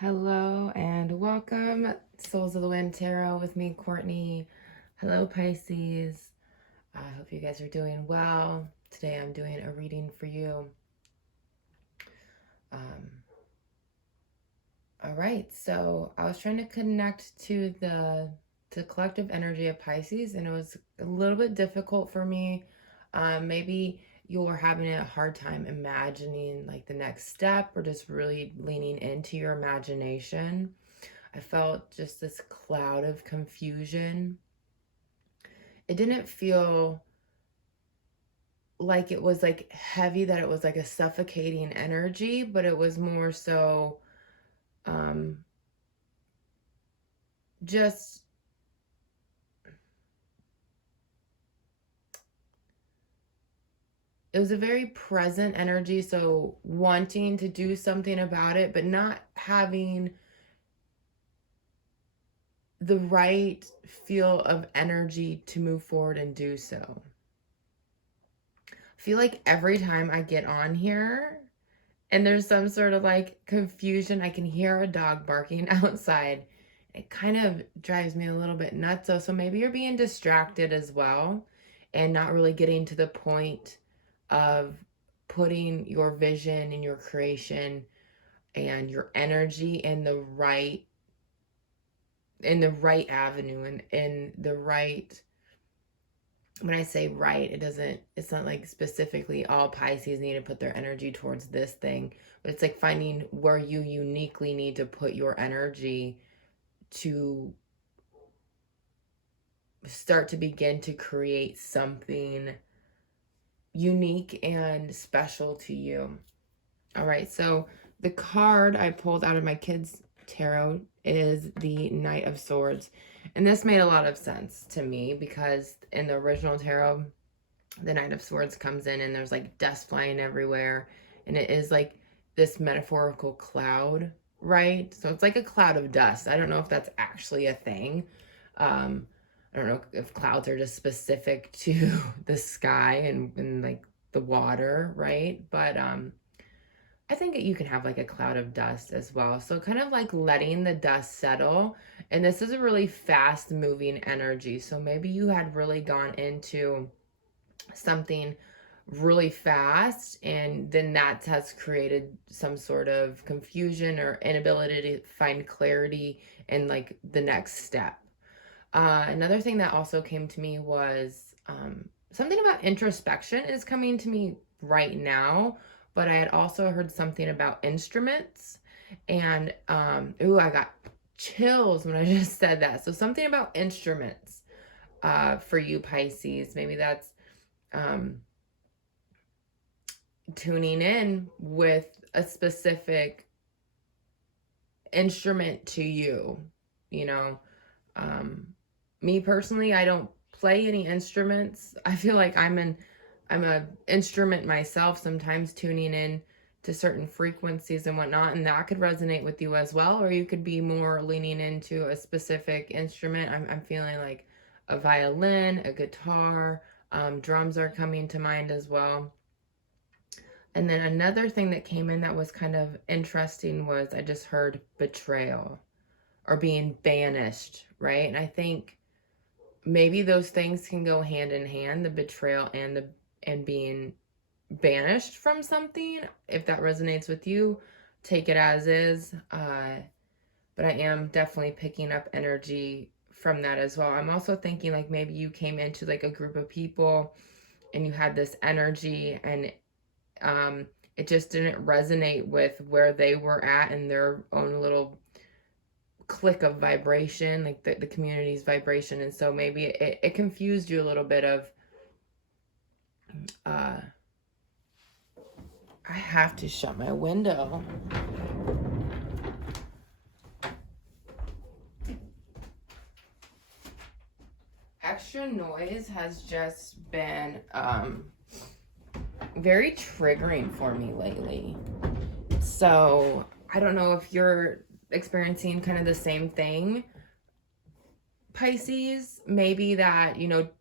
Hello and welcome, Souls of the Wind Tarot with me, Courtney. Hello, Pisces. I hope you guys are doing well. Today I'm doing a reading for you. All right, so I was trying to connect to the collective energy of Pisces, and it was a little bit difficult for me. Maybe you're having a hard time imagining like the next step or just really leaning into your imagination. I felt just this cloud of confusion. It didn't feel like it was like heavy, that it was like a suffocating energy, but it was more so um just it was a very present energy, so wanting to do something about it but not having the right feel of energy to move forward and do so. I feel like every time I get on here and there's some sort of like confusion, I can hear a dog barking outside. It kind of drives me a little bit nuts. So maybe you're being distracted as well and not really getting to the point of putting your vision and your creation and your energy in the right avenue and in the right. When I say right, it's not like specifically all Pisces need to put their energy towards this thing, but it's like finding where you uniquely need to put your energy to start to begin to create something unique and special to you. All right, so the card I pulled out of my kids' tarot is the Knight of Swords. And this made a lot of sense to me because in the original tarot, the Knight of Swords comes in and there's like dust flying everywhere. And it is like this metaphorical cloud, right? So it's like a cloud of dust. I don't know if that's actually a thing. I don't know if clouds are just specific to the sky and like the water, right? But I think you can have like a cloud of dust as well. So kind of like letting the dust settle. And this is a really fast moving energy. So maybe you had really gone into something really fast and then that has created some sort of confusion or inability to find clarity in like the next step. Another thing that also came to me was something about introspection is coming to me right now, but I had also heard something about instruments. And I got chills when I just said that. So something about instruments for you Pisces. Maybe that's tuning in with a specific instrument to you, you know. Me personally, I don't play any instruments. I feel like I'm a instrument myself, sometimes tuning in to certain frequencies and whatnot, and that could resonate with you as well. Or you could be more leaning into a specific instrument. I'm feeling like a violin, a guitar, drums are coming to mind as well. And then another thing that came in that was kind of interesting was I just heard betrayal or being banished, right? And I think maybe those things can go hand in hand, the betrayal and being banished from something. If that resonates with you, take it as is. But I am definitely picking up energy from that as well. I'm also thinking like maybe you came into like a group of people and you had this energy and it just didn't resonate with where they were at in their own little click of vibration, like the community's vibration. And so maybe it confused you a little bit of I have to shut my window. Extra noise has just been very triggering for me lately. So I don't know if you're experiencing kind of the same thing, Pisces. Maybe that,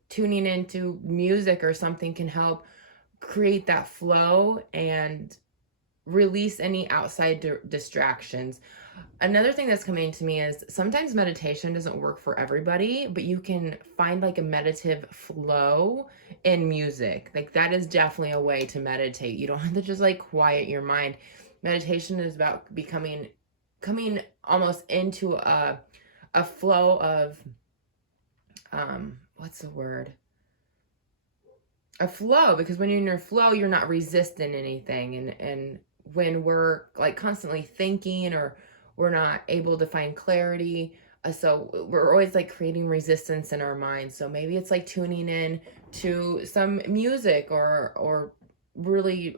tuning into music or something can help create that flow and release any outside distractions. Another thing that's coming to me is sometimes meditation doesn't work for everybody, but you can find like a meditative flow in music. Like that is definitely a way to meditate. You don't have to just like quiet your mind. Meditation is about coming almost into a flow of what's the word? A flow, because when you're in your flow, you're not resisting anything. And when we're like constantly thinking or we're not able to find clarity, so we're always like creating resistance in our minds. So maybe it's like tuning in to some music or really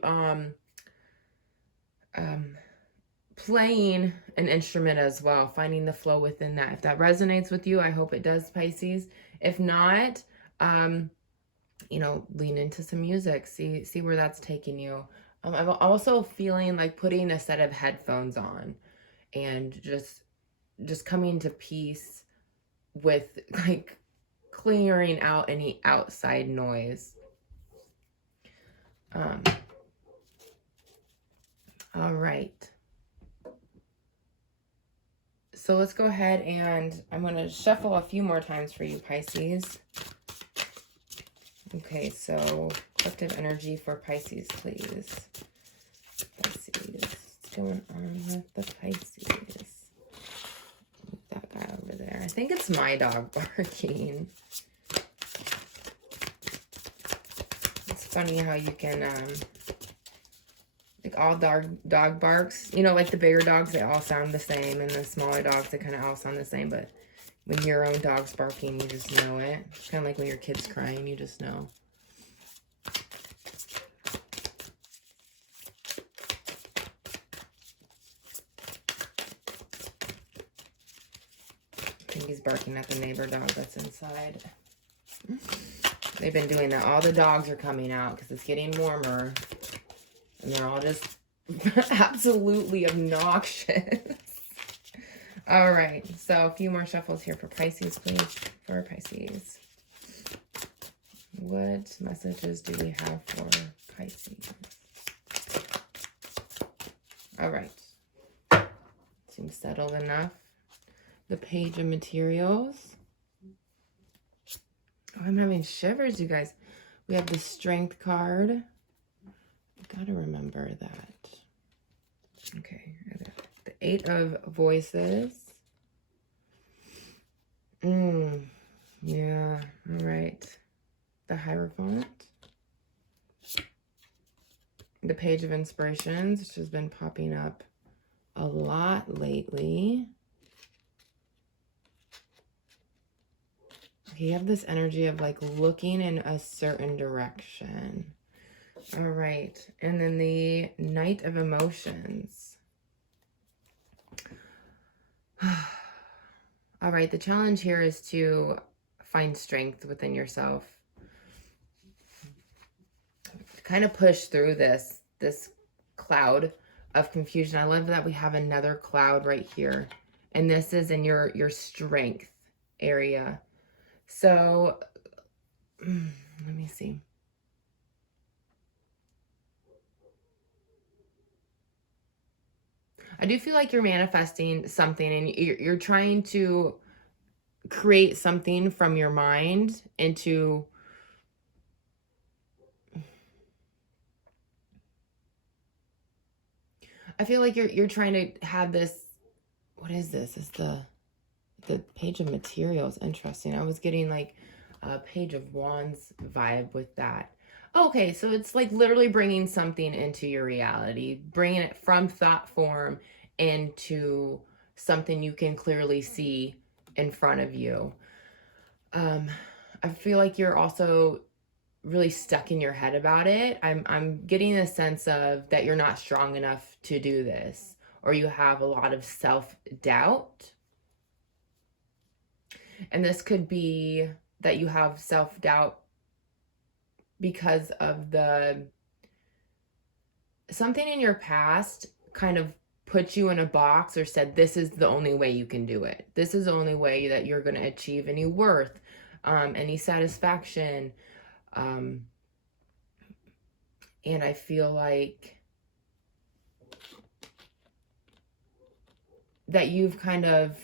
playing an instrument as well, finding the flow within that. If that resonates with you, I hope it does, Pisces. If not, you know, lean into some music, see where that's taking you. I'm also feeling like putting a set of headphones on and just coming to peace with like clearing out any outside noise. All right. So let's go ahead and I'm going to shuffle a few more times for you, Pisces. Okay, so collective energy for Pisces, please. Pisces. What's going on with the Pisces? That guy over there. I think it's my dog barking. It's funny how you can, like all dog barks, you know, like the bigger dogs, they all sound the same, and the smaller dogs, they kind of all sound the same, but when your own dog's barking, you just know it. It's kind of like when your kid's crying, you just know. I think he's barking at the neighbor dog that's inside. They've been doing that. All the dogs are coming out because it's getting warmer. And they're all just absolutely obnoxious. All right, so a few more shuffles here for Pisces, please. For Pisces. What messages do we have for Pisces? All right. Seems settled enough. The Page of Materials. Oh, I'm having shivers, you guys. We have the Strength card. Gotta remember that. Okay, the Eight of Voices. Yeah, all right. The Hierophant. The Page of Inspirations, which has been popping up a lot lately. Okay, you have this energy of like looking in a certain direction. All right, and then the Knight of Emotions. All right, the challenge here is to find strength within yourself. Kind of push through this cloud of confusion. I love that we have another cloud right here, and this is in your strength area. So let me see. I do feel like you're manifesting something, and you're trying to create something from your mind into I feel like you're trying to have this. What is this? It's the Page of Materials. Interesting. I was getting like a Page of Wands vibe with that. Okay, so it's like literally bringing something into your reality, bringing it from thought form into something you can clearly see in front of you. I feel like you're also really stuck in your head about it. I'm getting a sense of that you're not strong enough to do this, or you have a lot of self-doubt. And this could be that you have self-doubt because of something in your past kind of put you in a box or said, this is the only way you can do it. This is the only way that you're going to achieve any worth, any satisfaction. And I feel like that you've kind of,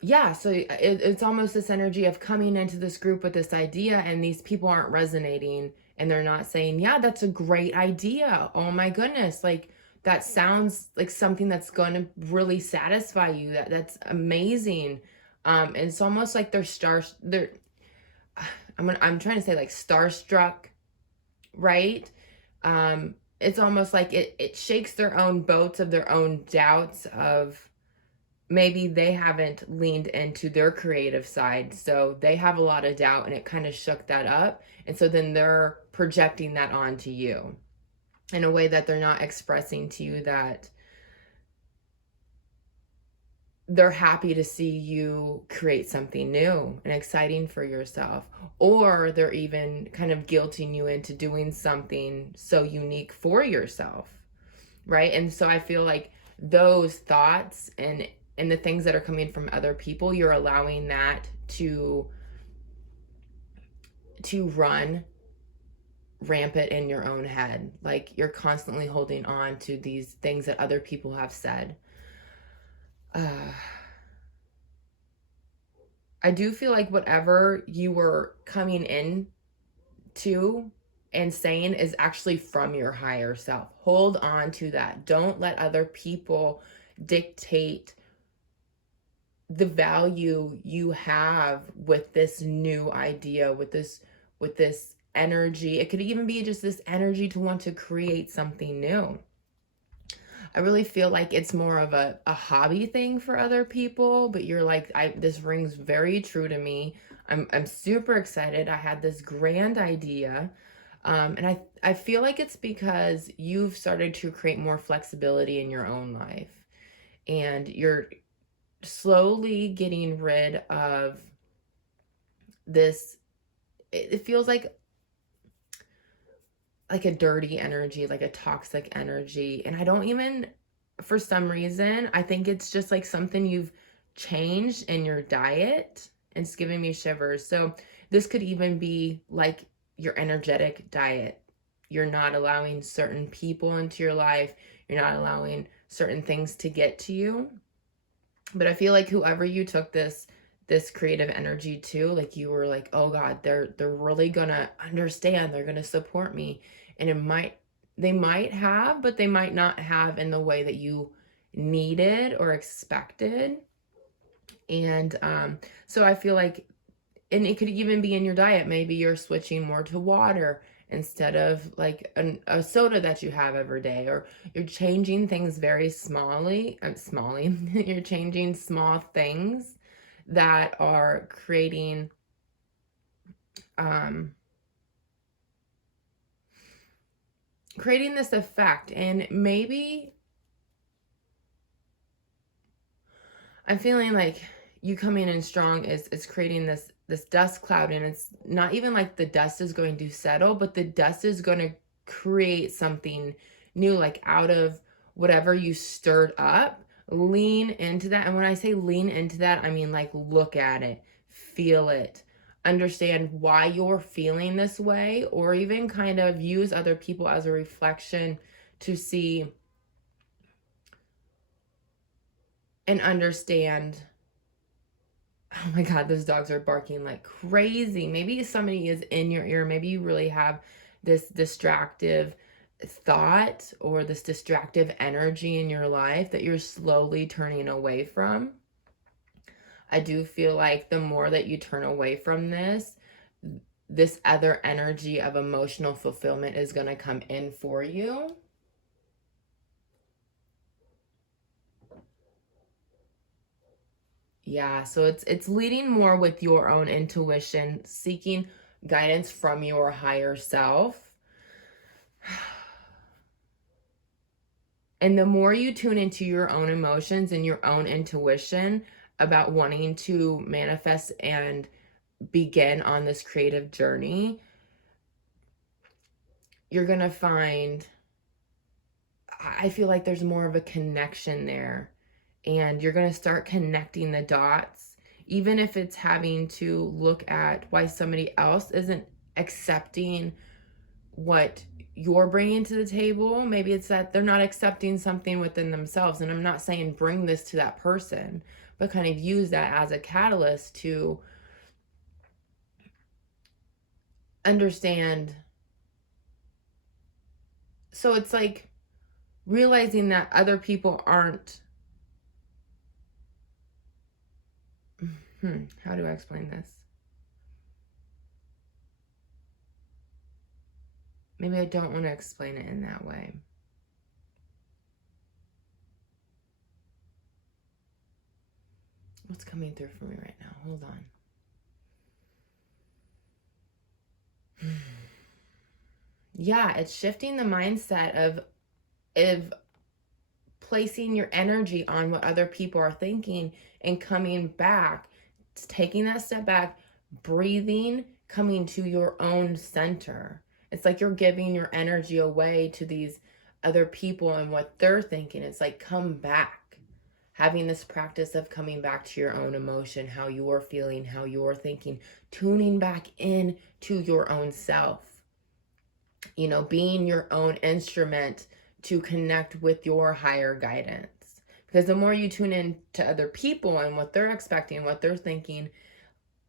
yeah, so it's almost this energy of coming into this group with this idea, and these people aren't resonating, and they're not saying, yeah, that's a great idea. Oh my goodness. Like, that sounds like something that's going to really satisfy you. That's amazing. And it's almost like they're I'm trying to say like starstruck, right? It's almost like it shakes their own boats of their own doubts of maybe they haven't leaned into their creative side. So they have a lot of doubt, and it kind of shook that up. And so then they're projecting that onto you in a way that they're not expressing to you that they're happy to see you create something new and exciting for yourself. Or they're even kind of guilting you into doing something so unique for yourself, right? And so I feel like those thoughts and the things that are coming from other people, you're allowing that to run rampant in your own head. Like, you're constantly holding on to these things that other people have said. I do feel like whatever you were coming in to and saying is actually from your higher self. Hold on to that. Don't let other people dictate the value you have with this new idea, with this energy. It could even be just this energy to want to create something new. I really feel like it's more of a hobby thing for other people, but you're like, this rings very true to me. I'm super excited. I had this grand idea. And I feel like it's because you've started to create more flexibility in your own life, and you're slowly getting rid of this. It feels like a dirty energy, like a toxic energy. And I don't even, for some reason, I think it's just like something you've changed in your diet, and it's giving me shivers. So this could even be like your energetic diet. You're not allowing certain people into your life. You're not allowing certain things to get to you. But I feel like whoever you took this creative energy to, like, you were like, oh God, they're really gonna understand, they're gonna support me. And they might have, but they might not have in the way that you needed or expected. And so I feel like, and it could even be in your diet. Maybe you're switching more to water instead of like a soda that you have every day, or you're changing things very you're changing small things that are creating this effect. And maybe I'm feeling like you coming in strong is creating this dust cloud, and it's not even like the dust is going to settle, but the dust is going to create something new, like out of whatever you stirred up. Lean into that. And when I say lean into that, I mean like look at it, feel it, understand why you're feeling this way, or even kind of use other people as a reflection to see and understand. Oh my God, those dogs are barking like crazy. Maybe somebody is in your ear. Maybe you really have this distractive thought or this distractive energy in your life that you're slowly turning away from. I do feel like the more that you turn away from this other energy of emotional fulfillment is going to come in for you. Yeah, so it's leading more with your own intuition, seeking guidance from your higher self. And the more you tune into your own emotions and your own intuition about wanting to manifest and begin on this creative journey, you're going to find, I feel like there's more of a connection there. And you're going to start connecting the dots, even if it's having to look at why somebody else isn't accepting what you're bringing to the table. Maybe it's that they're not accepting something within themselves. And I'm not saying bring this to that person, but kind of use that as a catalyst to understand. So it's like realizing that other people aren't, how do I explain this? Maybe I don't want to explain it in that way. What's coming through for me right now? Hold on. Yeah, it's shifting the mindset of placing your energy on what other people are thinking and coming back. It's taking that step back, breathing, coming to your own center. It's like you're giving your energy away to these other people and what they're thinking. It's like, come back. Having this practice of coming back to your own emotion, how you're feeling, how you're thinking, tuning back in to your own self. You know, being your own instrument to connect with your higher guidance. Because the more you tune in to other people and what they're expecting, what they're thinking,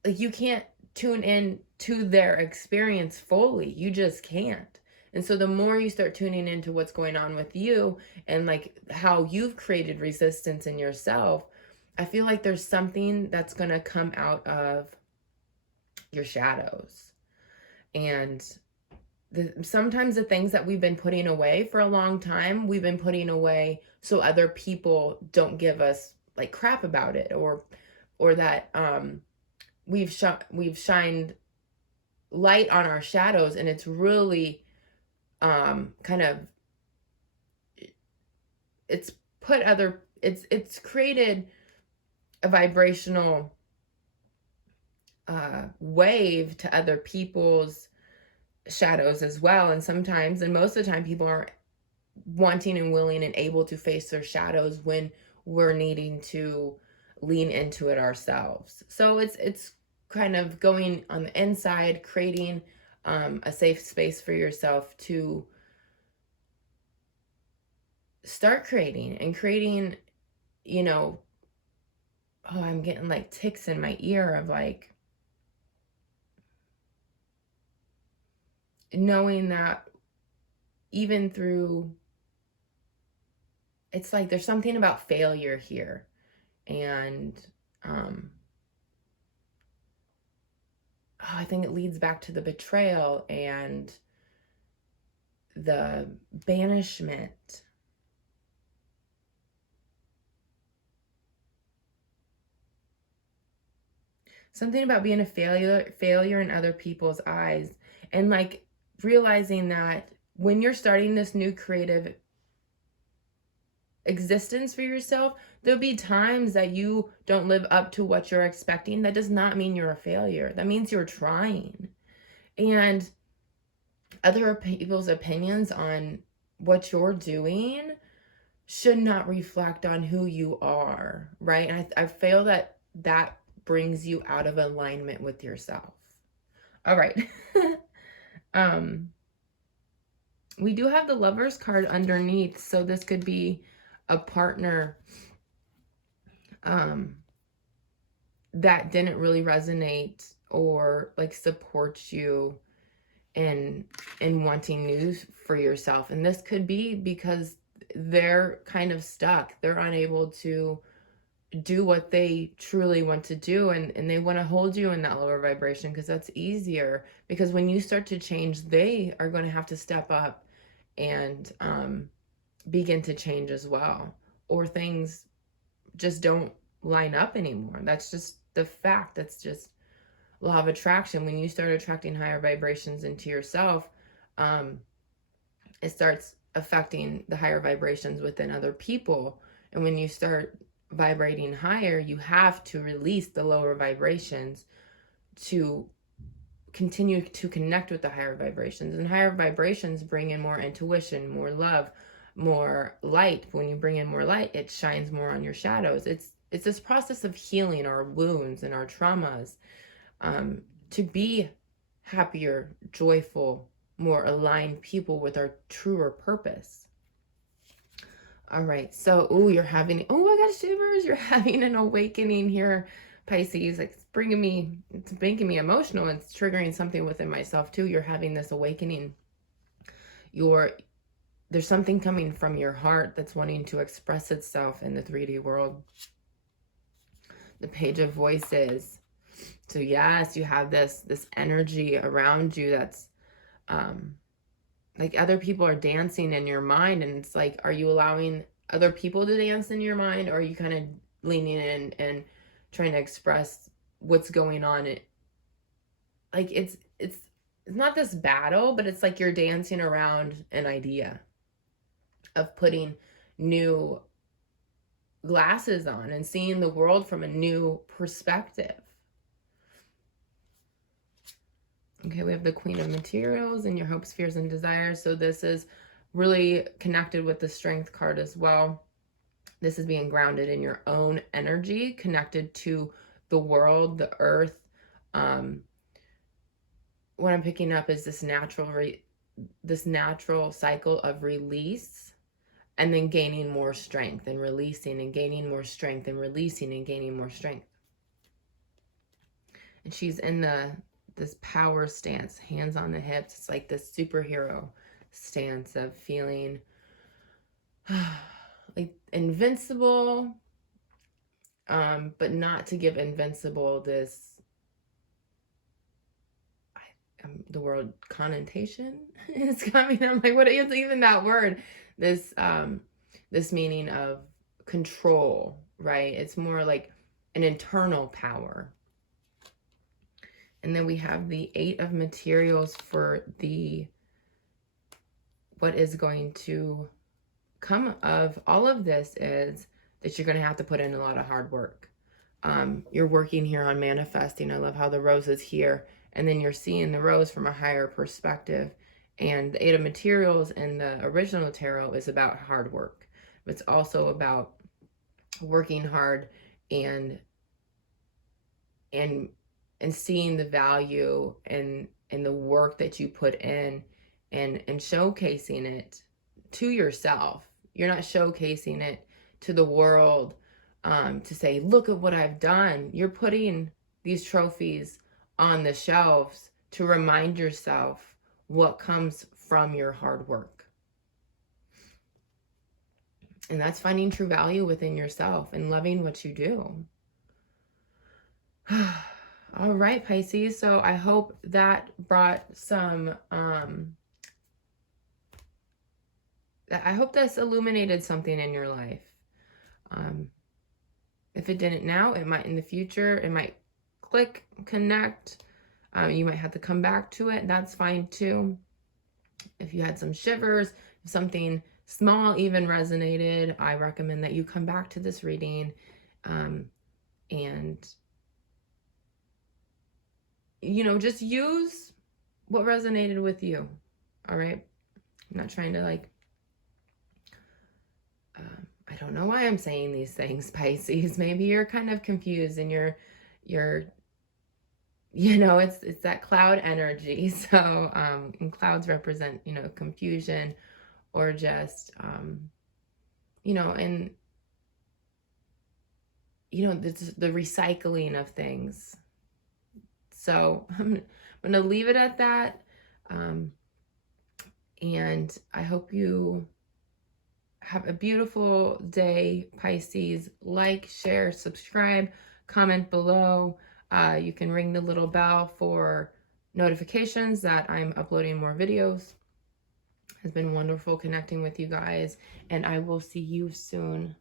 like you can't tune in to their experience fully. You just can't. And so the more you start tuning into what's going on with you and like how you've created resistance in yourself, I feel like there's something that's going to come out of your shadows. And sometimes the things that we've been putting away for a long time, we've been putting away so other people don't give us like crap about it, or that we've shined light on our shadows, and it's really kind of, it's created a vibrational wave to other people's shadows as well. And sometimes, and most of the time, people aren't wanting and willing and able to face their shadows when we're needing to lean into it ourselves. So it's kind of going on the inside, creating a safe space for yourself to start creating, you know, oh, I'm getting like ticks in my ear of like knowing that even through, it's like there's something about failure here. And I think it leads back to the betrayal and the banishment. Something about being a failure in other people's eyes, and like realizing that when you're starting this new creative existence for yourself, there'll be times that you don't live up to what you're expecting. That does not mean you're a failure. That means you're trying. And other people's opinions on what you're doing should not reflect on who you are, right? And I feel that brings you out of alignment with yourself. All right. We do have the Lovers card underneath, so this could be a partner that didn't really resonate or like support you in wanting news for yourself. And this could be because they're kind of stuck. They're unable to do what they truly want to do, and they want to hold you in that lower vibration because that's easier. Because when you start to change, they are going to have to step up and begin to change as well, or things just don't line up anymore. That's just the fact. That's just law of attraction. When you start attracting higher vibrations into yourself, it starts affecting the higher vibrations within other people. And when you start vibrating higher, you have to release the lower vibrations to continue to connect with the higher vibrations. And higher vibrations bring in more intuition, more love, more light. When you bring in more light, it shines more on your shadows. It's this process of healing our wounds and our traumas, to be happier, joyful, more aligned people with our truer purpose. All right, so, oh, you're having, oh my gosh, shivers, you're having an awakening here, Pisces. Like, it's making me emotional. It's triggering something within myself too. You're having this awakening. There's something coming from your heart that's wanting to express itself in the 3D world. The Page of Voices. So yes, you have this energy around you that's like other people are dancing in your mind, and it's like, are you allowing other people to dance in your mind, or are you kind of leaning in and trying to express what's going on? Like it's not this battle, but it's like you're dancing around an idea of putting new glasses on and seeing the world from a new perspective. Okay, we have the Queen of Materials and your hopes, fears, and desires. So this is really connected with the Strength card as well. This is being grounded in your own energy, connected to the world, the earth. What I'm picking up is this natural cycle of release, and then gaining more strength, and releasing and gaining more strength, and releasing and gaining more strength. And she's in this power stance, hands on the hips. It's like this superhero stance of feeling like invincible, but not to give invincible this the word connotation is coming. I'm like, what is even that word? This meaning of control, right? It's more like an internal power. And then we have the 8 of Materials for what is going to come of all of this is that you're going to have to put in a lot of hard work. You're working here on manifesting. I love how the rose is here, and then you're seeing the rose from a higher perspective. And the 8 of Materials in the original tarot is about hard work. It's also about working hard and seeing the value in the work that you put in, and showcasing it to yourself. You're not showcasing it to the world to say, look at what I've done. You're putting these trophies on the shelves to remind yourself what comes from your hard work. And that's finding true value within yourself and loving what you do. All right, Pisces. So I hope that brought some, I hope this illuminated something in your life. If it didn't now, it might in the future. It might click, connect. You might have to come back to it. That's fine too. If you had some shivers, if something small even resonated, I recommend that you come back to this reading and just use what resonated with you. All right. I'm not trying to like, I don't know why I'm saying these things, Pisces. Maybe you're kind of confused and you're it's that cloud energy. So, and clouds represent, confusion or just, and the recycling of things. So I'm going to leave it at that. And I hope you have a beautiful day, Pisces. Like, share, subscribe, comment below. You can ring the little bell for notifications that I'm uploading more videos. It's been wonderful connecting with you guys, and I will see you soon.